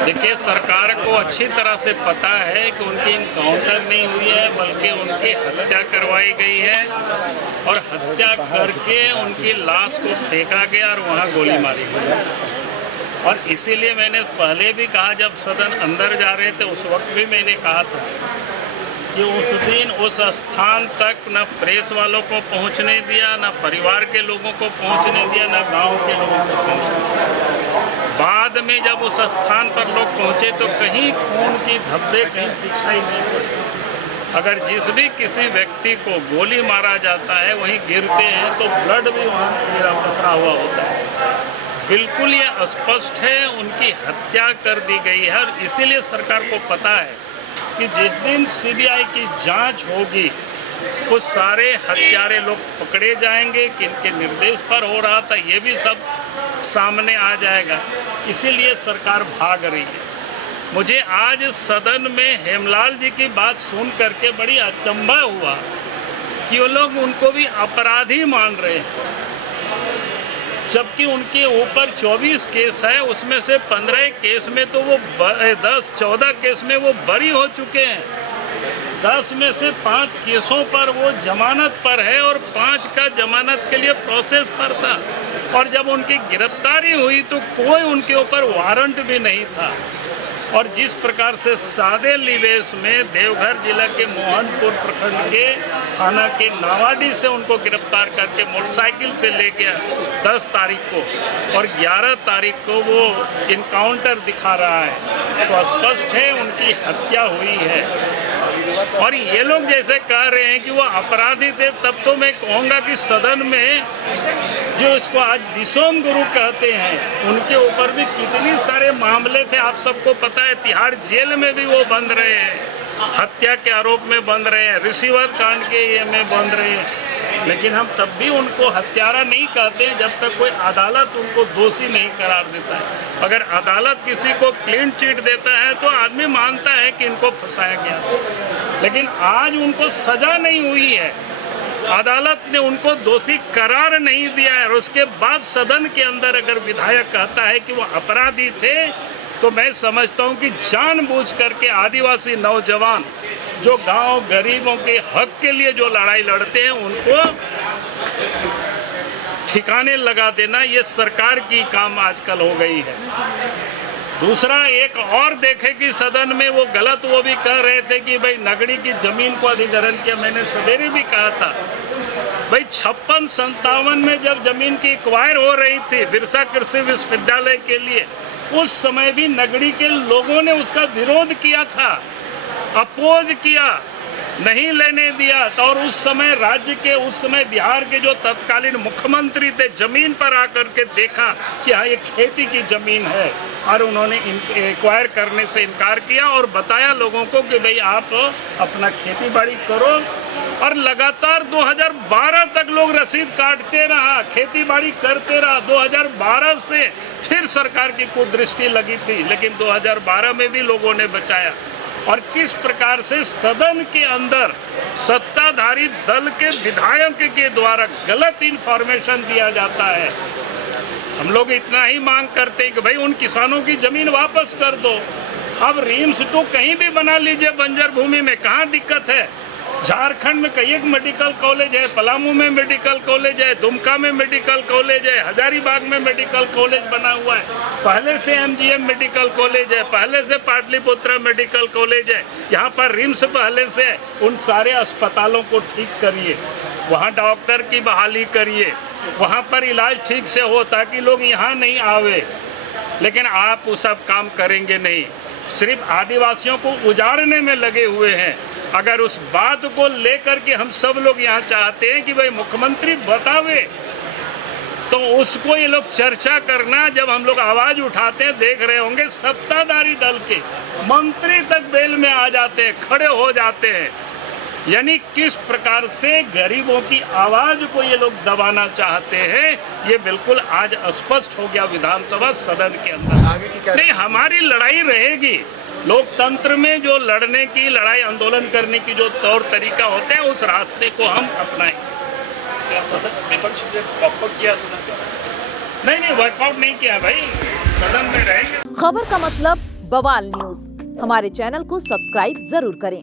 देखिए, सरकार को अच्छी तरह से पता है कि उनकी इनकाउंटर नहीं हुई है, बल्कि उनकी हत्या करवाई गई है और हत्या करके उनकी लाश को फेंका गया और वहाँ गोली मारी गई। और इसीलिए मैंने पहले भी कहा, जब सदन अंदर जा रहे थे उस वक्त भी मैंने कहा था कि उस दिन उस स्थान तक न प्रेस वालों को पहुंचने दिया, न परिवार के लोगों को पहुंचने दिया, न गांव के लोगों को पहुंचने दिया। बाद में जब उस स्थान पर लोग पहुंचे तो कहीं खून की धब्बे कहीं दिखाई नहीं पड़े। अगर जिस भी किसी व्यक्ति को गोली मारा जाता है वहीं गिरते हैं तो ब्लड भी वहाँ गिरा पसरा हुआ होता है। बिल्कुल ये स्पष्ट है, उनकी हत्या कर दी गई है। और इसीलिए सरकार को पता है कि जिस दिन सीबीआई की जांच होगी वो सारे हत्यारे लोग पकड़े जाएंगे, किनके निर्देश पर हो रहा था ये भी सब सामने आ जाएगा। इसीलिए सरकार भाग रही है। मुझे आज सदन में हेमलाल जी की बात सुन करके बड़ी अचंभा हुआ कि वो लोग उनको भी अपराधी मान रहे हैं, जबकि उनके ऊपर 24 केस है, उसमें से 15 केस में तो वो 14 केस में वो बरी हो चुके हैं। 10 में से 5 केसों पर वो जमानत पर है और 5 का जमानत के लिए प्रोसेस पर था। और जब उनकी गिरफ्तारी हुई तो कोई उनके ऊपर वारंट भी नहीं था। और जिस प्रकार से सादे लिवेश में देवघर जिला के मोहनपुर प्रखंड के थाना के नावाडी से उनको गिरफ्तार करके मोटरसाइकिल से ले गया 10 तारीख को और 11 तारीख को वो इनकाउंटर दिखा रहा है, तो स्पष्ट है उनकी हत्या हुई है। और ये लोग जैसे कह रहे हैं कि वो अपराधी थे, तब तो मैं कहूँगा कि सदन में जो इसको आज दिसोम गुरु कहते हैं उनके ऊपर भी कितने सारे मामले थे, आप सबको पता है। तिहाड़ जेल में भी वो बंद रहे हैं, हत्या के आरोप में बंद रहे हैं, रिसीवर कांड के ये में बंद रहे हैं। लेकिन हम तब भी उनको हत्यारा नहीं कहते जब तक कोई अदालत उनको दोषी नहीं करार देता है। अगर अदालत किसी को क्लीन चिट देता है तो आदमी मानता है कि इनको फंसाया गया, लेकिन आज उनको सजा नहीं हुई है, अदालत ने उनको दोषी करार नहीं दिया है। और उसके बाद सदन के अंदर अगर विधायक कहता है कि वो अपराधी थे, तो मैं समझता हूँ कि जानबूझ करके आदिवासी नौजवान जो गांव गरीबों के हक के लिए जो लड़ाई लड़ते हैं उनको ठिकाने लगा देना, ये सरकार की काम आजकल हो गई है। दूसरा एक और देखे कि सदन में वो गलत वो भी कह रहे थे कि भाई नगड़ी की जमीन को अधिग्रहण किया। मैंने सवेरे भी कहा था भाई 56-57 में जब जमीन की एक्वायर हो रही थी बिरसा कृषि विश्वविद्यालय के लिए, उस समय भी नगड़ी के लोगों ने उसका विरोध किया था, अपोज किया, नहीं लेने दिया। तो और उस समय राज्य के उस समय बिहार के जो तत्कालीन मुख्यमंत्री थे जमीन पर आकर के देखा कि हाँ ये खेती की जमीन है, और उन्होंने एक्वायर करने से इनकार किया और बताया लोगों को कि भाई आप अपना खेती बाड़ी करो। और लगातार 2012 तक लोग रसीद काटते रहा, खेती बाड़ी करते रहा। 2012 से फिर सरकार की कुदृष्टि लगी थी, लेकिन 2012 में भी लोगों ने बचाया। और किस प्रकार से सदन के अंदर सत्ताधारी दल के विधायक के द्वारा गलत इंफॉर्मेशन दिया जाता है। हम लोग इतना ही मांग करते हैं कि भाई उन किसानों की जमीन वापस कर दो। अब रिम्स तो कहीं भी बना लीजिए बंजर भूमि में, कहाँ दिक्कत है। झारखंड में कई एक मेडिकल कॉलेज है, पलामू में मेडिकल कॉलेज है, दुमका में मेडिकल कॉलेज है, हजारीबाग में मेडिकल कॉलेज बना हुआ है, पहले से एमजीएम मेडिकल कॉलेज है, पहले से पाटलिपुत्र मेडिकल कॉलेज है, यहाँ पर रिम्स पहले से है। उन सारे अस्पतालों को ठीक करिए, वहाँ डॉक्टर की बहाली करिए, वहाँ पर इलाज ठीक से हो ताकि लोग यहाँ नहीं आवे। लेकिन आप वो सब काम करेंगे नहीं, सिर्फ आदिवासियों को उजाड़ने में लगे हुए हैं। अगर उस बात को लेकर के हम सब लोग यहाँ चाहते हैं कि भाई मुख्यमंत्री बतावे, तो उसको ये लोग चर्चा करना। जब हम लोग आवाज उठाते हैं, देख रहे होंगे सत्ताधारी दल के मंत्री तक बेल में आ जाते हैं, खड़े हो जाते हैं। यानी किस प्रकार से गरीबों की आवाज को ये लोग दबाना चाहते हैं, ये बिल्कुल आज स्पष्ट हो गया विधानसभा सदन के अंदर। आगे की क्या नहीं, हमारी लड़ाई रहेगी। लोकतंत्र में जो लड़ने की, लड़ाई आंदोलन करने की जो तौर तरीका होते हैं, उस रास्ते को हम अपनाएंगे। विपक्ष ने वॉकआउट किया सदन का? नहीं, वर्कआउट नहीं किया भाई, सदन में रहेंगे। खबर का मतलब बवाल न्यूज। हमारे चैनल को सब्सक्राइब जरूर करें।